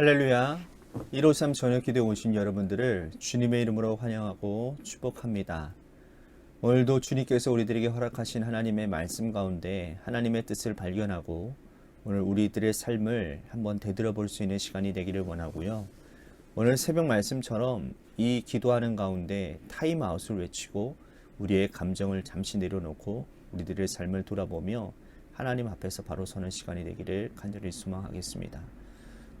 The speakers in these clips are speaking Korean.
할렐루야. 153 저녁 기도에 오신 여러분들을 주님의 이름으로 환영하고 축복합니다. 오늘도 주님께서 우리들에게 허락하신 하나님의 말씀 가운데 하나님의 뜻을 발견하고 오늘 우리들의 삶을 한번 되돌아 볼 수 있는 시간이 되기를 원하고요. 오늘 새벽 말씀처럼 이 기도하는 가운데 타임아웃을 외치고 우리의 감정을 잠시 내려놓고 우리들의 삶을 돌아보며 하나님 앞에서 바로 서는 시간이 되기를 간절히 소망하겠습니다.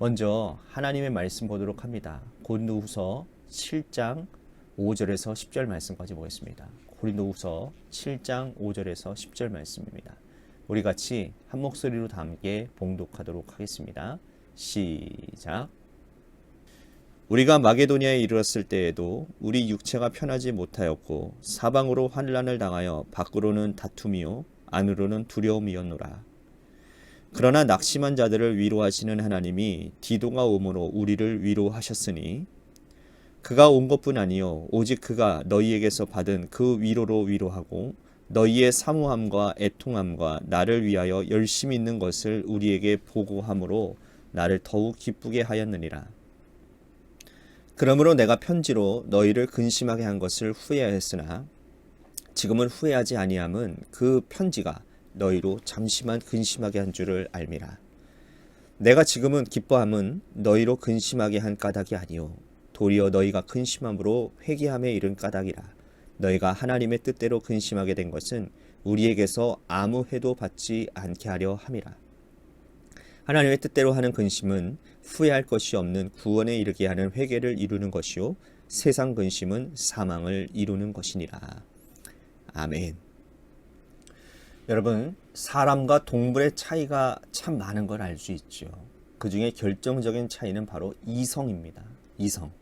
먼저 하나님의 말씀 보도록 합니다. 고린도후서 7장 5절에서 10절 말씀까지 보겠습니다. 고린도후서 7장 5절에서 10절 말씀입니다. 우리 같이 한 목소리로 다 함께 봉독하도록 하겠습니다. 시작. 우리가 마게도니아에 이르렀을 때에도 우리 육체가 편하지 못하였고 사방으로 환난을 당하여 밖으로는 다툼이요 안으로는 두려움이었노라. 그러나 낙심한 자들을 위로하시는 하나님이 디도가 오므로 우리를 위로하셨으니 그가 온 것뿐 아니요 오직 그가 너희에게서 받은 그 위로로 위로하고 너희의 사모함과 애통함과 나를 위하여 열심히 있는 것을 우리에게 보고함으로 나를 더욱 기쁘게 하였느니라. 그러므로 내가 편지로 너희를 근심하게 한 것을 후회하였으나 지금은 후회하지 아니함은 그 편지가 너희로 잠시만 근심하게 한 줄을 알미라. 내가 지금은 기뻐함은 너희로 근심하게 한 까닭이 아니요 도리어 너희가 근심함으로 회개함에 이른 까닭이라. 너희가 하나님의 뜻대로 근심하게 된 것은 우리에게서 아무 해도 받지 않게 하려 함이라. 하나님의 뜻대로 하는 근심은 후회할 것이 없는 구원에 이르게 하는 회개를 이루는 것이요 세상 근심은 사망을 이루는 것이니라. 아멘. 여러분, 사람과 동물의 차이가 참 많은 걸 알 수 있죠. 그 중에 결정적인 차이는 바로 이성입니다. 이성.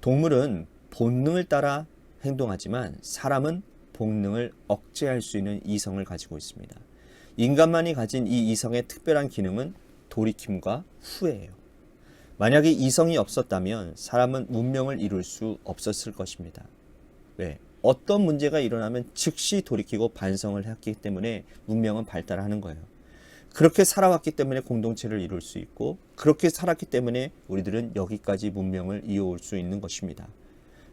동물은 본능을 따라 행동하지만 사람은 본능을 억제할 수 있는 이성을 가지고 있습니다. 인간만이 가진 이 이성의 특별한 기능은 돌이킴과 후회예요. 만약에 이성이 없었다면 사람은 문명을 이룰 수 없었을 것입니다. 왜? 어떤 문제가 일어나면 즉시 돌이키고 반성을 했기 때문에 문명은 발달하는 거예요. 그렇게 살아왔기 때문에 공동체를 이룰 수 있고 그렇게 살았기 때문에 우리들은 여기까지 문명을 이어올 수 있는 것입니다.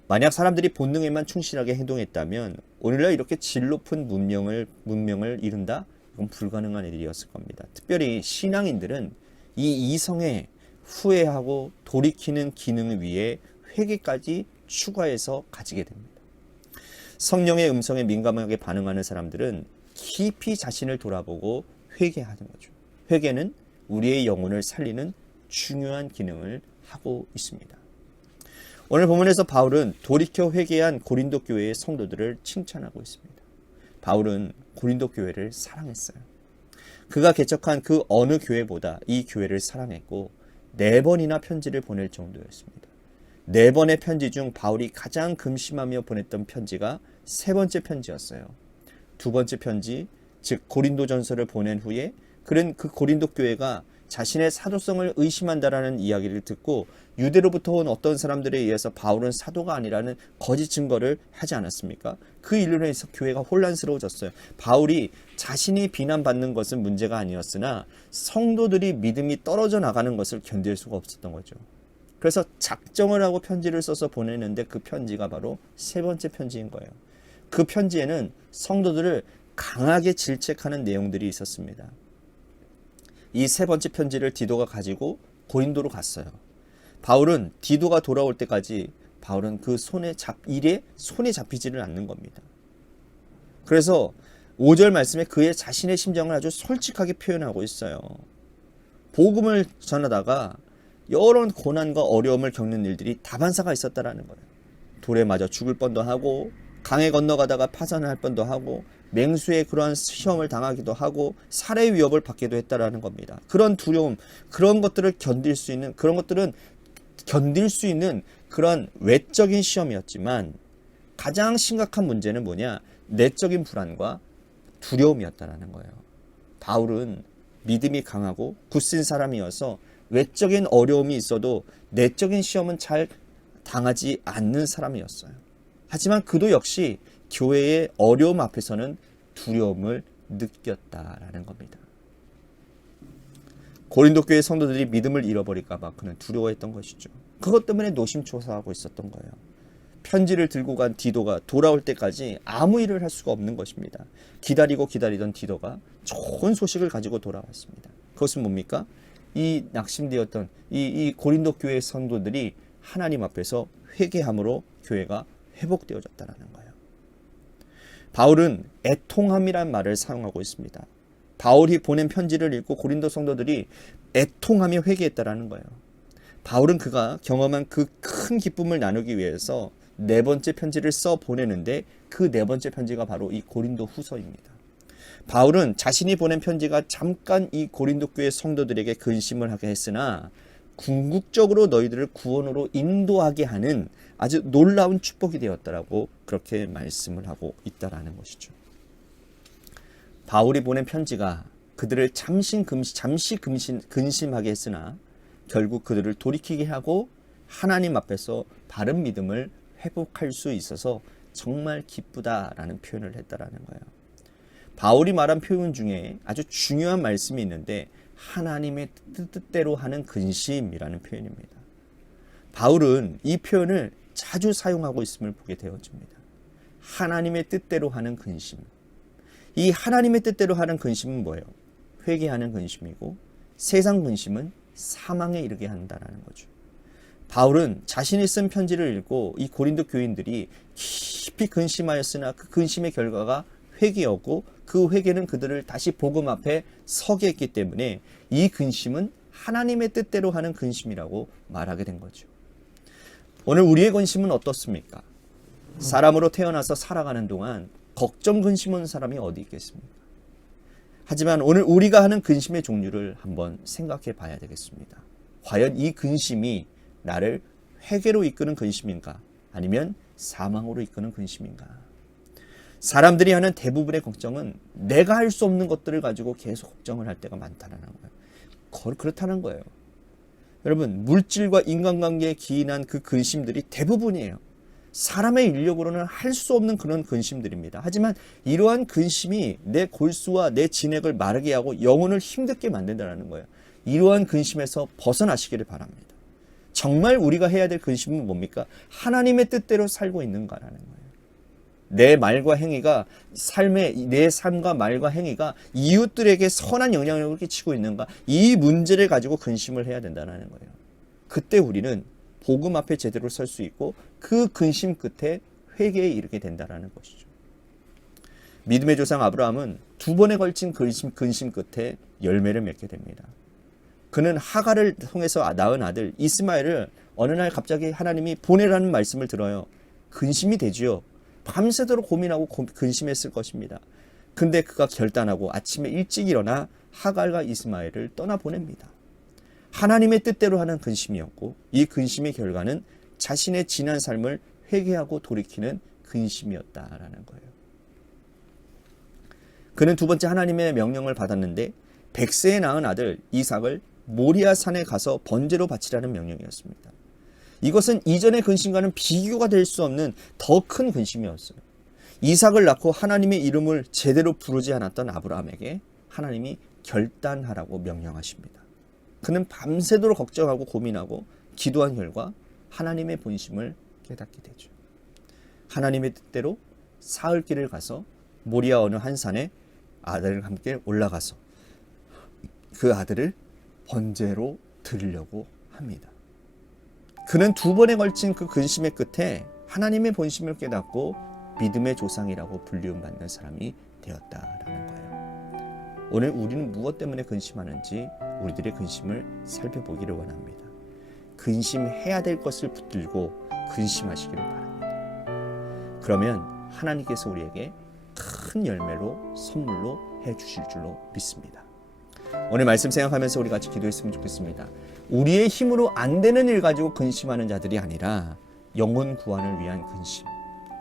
만약 사람들이 본능에만 충실하게 행동했다면 오늘날 이렇게 질 높은 문명을 이룬다? 이건 불가능한 일이었을 겁니다. 특별히 신앙인들은 이 이성에 후회하고 돌이키는 기능 위에 회개까지 추가해서 가지게 됩니다. 성령의 음성에 민감하게 반응하는 사람들은 깊이 자신을 돌아보고 회개하는 거죠. 회개는 우리의 영혼을 살리는 중요한 기능을 하고 있습니다. 오늘 본문에서 바울은 돌이켜 회개한 고린도 교회의 성도들을 칭찬하고 있습니다. 바울은 고린도 교회를 사랑했어요. 그가 개척한 그 어느 교회보다 이 교회를 사랑했고 4번이나 편지를 보낼 정도였습니다. 4번의 편지 중 바울이 가장 금심하며 보냈던 편지가 3번째 편지였어요. 2번째 편지, 즉 고린도전서를 보낸 후에 그는 그 고린도 교회가 자신의 사도성을 의심한다라는 이야기를 듣고 유대로부터 온 어떤 사람들에 의해서 바울은 사도가 아니라는 거짓 증거를 하지 않았습니까? 그 일로 인해서 교회가 혼란스러워졌어요. 바울이 자신이 비난받는 것은 문제가 아니었으나 성도들이 믿음이 떨어져 나가는 것을 견딜 수가 없었던 거죠. 그래서 작정을 하고 편지를 써서 보내는데 그 편지가 바로 3번째 편지인 거예요. 그 편지에는 성도들을 강하게 질책하는 내용들이 있었습니다. 이 3번째 편지를 디도가 가지고 고린도로 갔어요. 바울은 디도가 돌아올 때까지 바울은 그 일에 손에 잡히지를 않는 겁니다. 그래서 5절 말씀에 그의 자신의 심정을 아주 솔직하게 표현하고 있어요. 복음을 전하다가 여러 고난과 어려움을 겪는 일들이 다반사가 있었다라는 거예요. 돌에 맞아 죽을 뻔도 하고 강에 건너가다가 파산할 뻔도 하고 맹수의 그러한 시험을 당하기도 하고 살해 위협을 받기도 했다라는 겁니다. 그런 두려움, 그런 것들을 견딜 수 있는 그런 외적인 시험이었지만 가장 심각한 문제는 뭐냐? 내적인 불안과 두려움이었다라는 거예요. 바울은 믿음이 강하고 굳센 사람이어서 외적인 어려움이 있어도 내적인 시험은 잘 당하지 않는 사람이었어요. 하지만 그도 역시 교회의 어려움 앞에서는 두려움을 느꼈다라는 겁니다. 고린도 교회 성도들이 믿음을 잃어버릴까 봐 그는 두려워했던 것이죠. 그것 때문에 노심초사하고 있었던 거예요. 편지를 들고 간 디도가 돌아올 때까지 아무 일을 할 수가 없는 것입니다. 기다리고 기다리던 디도가 좋은 소식을 가지고 돌아왔습니다. 그것은 뭡니까? 이 낙심되었던 이 고린도 교회 성도들이 하나님 앞에서 회개함으로 교회가 회복되어졌다는 거예요. 바울은 애통함이란 말을 사용하고 있습니다. 바울이 보낸 편지를 읽고 고린도 성도들이 애통하며 회개했다라는 거예요. 바울은 그가 경험한 그 큰 기쁨을 나누기 위해서 네 번째 편지를 써 보내는데 그 네 번째 편지가 바로 이 고린도 후서입니다. 바울은 자신이 보낸 편지가 잠깐 이 고린도 교회 성도들에게 근심을 하게 했으나 궁극적으로 너희들을 구원으로 인도하게 하는 아주 놀라운 축복이 되었다라고 그렇게 말씀을 하고 있다라는 것이죠. 바울이 보낸 편지가 그들을 잠시 근심하게 했으나 결국 그들을 돌이키게 하고 하나님 앞에서 바른 믿음을 회복할 수 있어서 정말 기쁘다라는 표현을 했다라는 거예요. 바울이 말한 표현 중에 아주 중요한 말씀이 있는데 하나님의 뜻대로 하는 근심이라는 표현입니다. 바울은 이 표현을 자주 사용하고 있음을 보게 되어집니다. 하나님의 뜻대로 하는 근심. 이 하나님의 뜻대로 하는 근심은 뭐예요? 회개하는 근심이고 세상 근심은 사망에 이르게 한다는 거죠. 바울은 자신이 쓴 편지를 읽고 이 고린도 교인들이 깊이 근심하였으나 그 근심의 결과가 회개였고 그 회개는 그들을 다시 복음 앞에 서게 했기 때문에 이 근심은 하나님의 뜻대로 하는 근심이라고 말하게 된 거죠. 오늘 우리의 근심은 어떻습니까? 사람으로 태어나서 살아가는 동안 걱정 근심한 사람이 어디 있겠습니까? 하지만 오늘 우리가 하는 근심의 종류를 한번 생각해 봐야 되겠습니다. 과연 이 근심이 나를 회개로 이끄는 근심인가? 아니면 사망으로 이끄는 근심인가? 사람들이 하는 대부분의 걱정은 내가 할 수 없는 것들을 가지고 계속 걱정을 할 때가 많다는 거예요. 그렇다는 거예요. 여러분, 물질과 인간관계에 기인한 그 근심들이 대부분이에요. 사람의 인력으로는 할 수 없는 그런 근심들입니다. 하지만 이러한 근심이 내 골수와 내 진액을 마르게 하고 영혼을 힘들게 만든다는 거예요. 이러한 근심에서 벗어나시기를 바랍니다. 정말 우리가 해야 될 근심은 뭡니까? 하나님의 뜻대로 살고 있는가라는 거예요. 내 말과 행위가 내 삶과 말과 행위가 이웃들에게 선한 영향력을 끼치고 있는가? 이 문제를 가지고 근심을 해야 된다는 거예요. 그때 우리는 복음 앞에 제대로 설 수 있고 그 근심 끝에 회개에 이르게 된다는 것이죠. 믿음의 조상 아브라함은 두 번에 걸친 근심 끝에 열매를 맺게 됩니다. 그는 하갈을 통해서 낳은 아들 이스마엘을 어느 날 갑자기 하나님이 보내라는 말씀을 들어요. 근심이 되지요. 밤새도록 고민하고 근심했을 것입니다. 근데 그가 결단하고 아침에 일찍 일어나 하갈과 이스마엘을 떠나보냅니다. 하나님의 뜻대로 하는 근심이었고 이 근심의 결과는 자신의 지난 삶을 회개하고 돌이키는 근심이었다라는 거예요. 그는 두 번째 하나님의 명령을 받았는데 100세에 낳은 아들 이삭을 모리아 산에 가서 번제로 바치라는 명령이었습니다. 이것은 이전의 근심과는 비교가 될 수 없는 더 큰 근심이었어요. 이삭을 낳고 하나님의 이름을 제대로 부르지 않았던 아브라함에게 하나님이 결단하라고 명령하십니다. 그는 밤새도록 걱정하고 고민하고 기도한 결과 하나님의 본심을 깨닫게 되죠. 하나님의 뜻대로 사흘길을 가서 모리아 어느 한 산에 아들과 함께 올라가서 그 아들을 번제로 드리려고 합니다. 그는 두 번에 걸친 그 근심의 끝에 하나님의 본심을 깨닫고 믿음의 조상이라고 불리움받는 사람이 되었다라는 거예요. 오늘 우리는 무엇 때문에 근심하는지 우리들의 근심을 살펴보기를 원합니다. 근심해야 될 것을 붙들고 근심하시기를 바랍니다. 그러면 하나님께서 우리에게 큰 열매로 선물로 해주실 줄로 믿습니다. 오늘 말씀 생각하면서 우리 같이 기도했으면 좋겠습니다. 우리의 힘으로 안 되는 일 가지고 근심하는 자들이 아니라 영혼 구원을 위한 근심,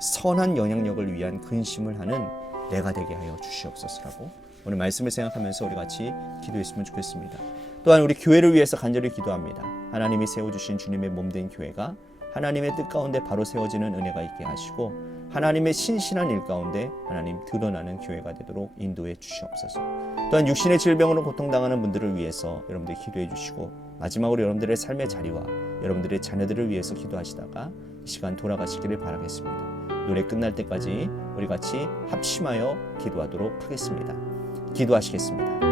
선한 영향력을 위한 근심을 하는 내가 되게 하여 주시옵소서라고 오늘 말씀을 생각하면서 우리 같이 기도했으면 좋겠습니다. 또한 우리 교회를 위해서 간절히 기도합니다. 하나님이 세워주신 주님의 몸된 교회가 하나님의 뜻 가운데 바로 세워지는 은혜가 있게 하시고 하나님의 신실한 일 가운데 하나님 드러나는 교회가 되도록 인도해 주시옵소서. 또한 육신의 질병으로 고통당하는 분들을 위해서 여러분들 기도해 주시고, 마지막으로 여러분들의 삶의 자리와 여러분들의 자녀들을 위해서 기도하시다가 이 시간 돌아가시기를 바라겠습니다. 노래 끝날 때까지 우리 같이 합심하여 기도하도록 하겠습니다. 기도하시겠습니다.